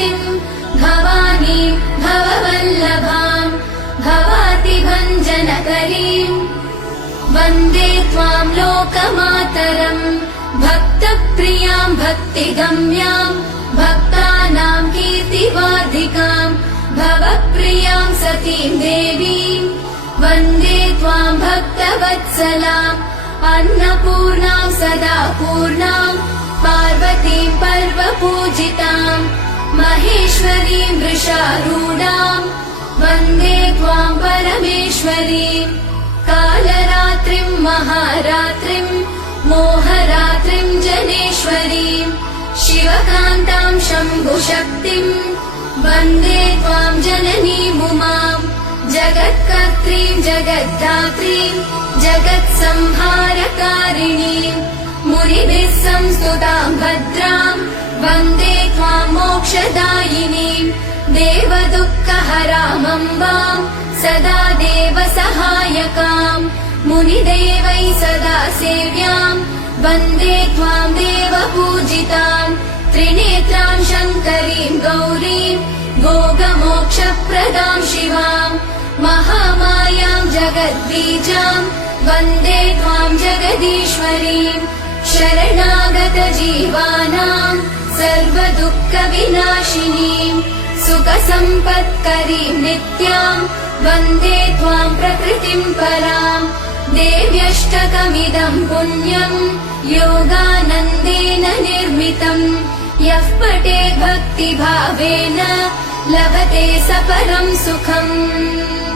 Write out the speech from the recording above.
शक्तिम् भवानीं भववल्लभाम् भवातिभञ्जनकरीम् वन्दे त्वां लोकमातरम् भक्तप्रियां भक्तिगम्यां भक्तानां कीर्तिवार्धिकाम् भवप्रियां सतीं देवीं वन्दे त्वां भक्तवत्सलाम् अन्नपूर्णां सदा पूर्णां पार्वतीं पर्वपूजिताम् महेश्वरीं वृषारूढां वन्दे त्वां परमेश्वरीं कालरात्रिं महारात्रिं मोहरात्रिं जनेश्वरीं शिवकान्तां शम्भुशक्तिं वन्दे त्वां जननीमुमाम् जगत्कर्त्रीं जगद्धात्रीं जगत्संहारकारिणीं मुनिभिः संस्तुतां भद्रां वन्दे त्वां मोक्षदायिनीं देवदुःखहरामम्बां सदा देवसहायकाम् मुनिदेवैः सदा सेव्यां वन्दे त्वां देवपूजिताम् त्रिनेत्रां शङ्करीं गौरीं भोगमोक्षप्रदां शिवाम् महामायां जगद्बीजां वन्दे त्वां जगदीश्वरीं शरणागतजीवानां सर्वदुःखविनाशिनीं सुखसम्पत्करीं नित्यां वन्दे त्वां प्रकृतिं पराम् देव्यष्टकमिदं पुण्यं योगानन्देन निर्मितम् यः पठेत् भक्तिभावेन लभते स परं सुखम्।